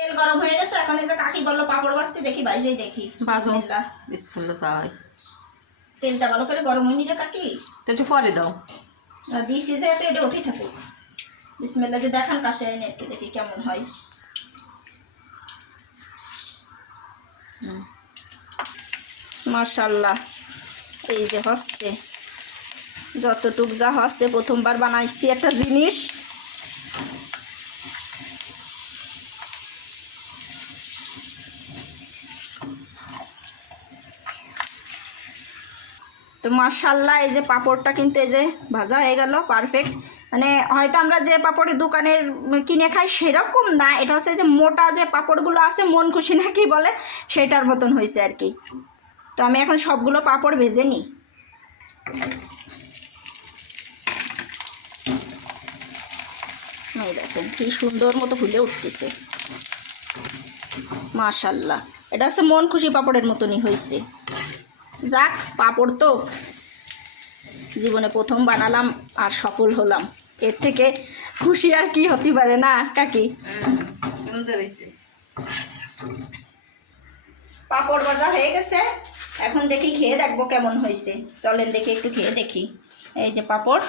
তেল গরম হয়ে গেছে, এখন এই যে কাকি বললো পাপড় ভাজতে, দেখি ভাইজেই দেখি। বাজো। বিসমিল্লাহ। বিসমিল্লাহ চাই। তেলটা ভালো করে গরম হয়ে নিলে কাকি তো একটু পরে দাও। দিছি যে তো এটা অতি থাকুক। বিসমিল্লাহ, যে দেখান কাছে এনে একটু দেখি কেমন হয়। মাশাআল্লাহ, এই যে হচ্ছে, যতটুক যা হচ্ছে, প্রথমবার বানাইছি একটা জিনিস। তো মাশাআল্লাহ, এই যে পাঁপড়টা কিন্তু এই যে ভাজা হয়ে গেল পারফেক্ট। মানে হয়তো আমরা যে পাঁপড়ের দোকানের কিনে খাই সেরকম না, এটা হচ্ছে যে মোটা যে পাঁপড়গুলো আছে, মন খুশি না কি বলে, সেটার মতন হয়েছে আর কি। তো আমি এখন সবগুলো পাঁপড় ভেজে নিই। এই দেখেন কি সুন্দর মতো ফুলে উঠতেছে, মাশাআল্লাহ। এটা হচ্ছে মন খুশি পাঁপড়ের মতনই হয়েছে। যাক, পাঁপড় তো জীবনে প্রথম বানালাম আর সফল হলাম, এর থেকে খুশি আর কি হতে পারে না কাকি? পাঁপড় ভাজা হয়ে গেছে, এখন দেখি খেয়ে দেখবো কেমন হয়েছে। চলেন দেখি একটু খেয়ে দেখি। এই যে পাঁপড়,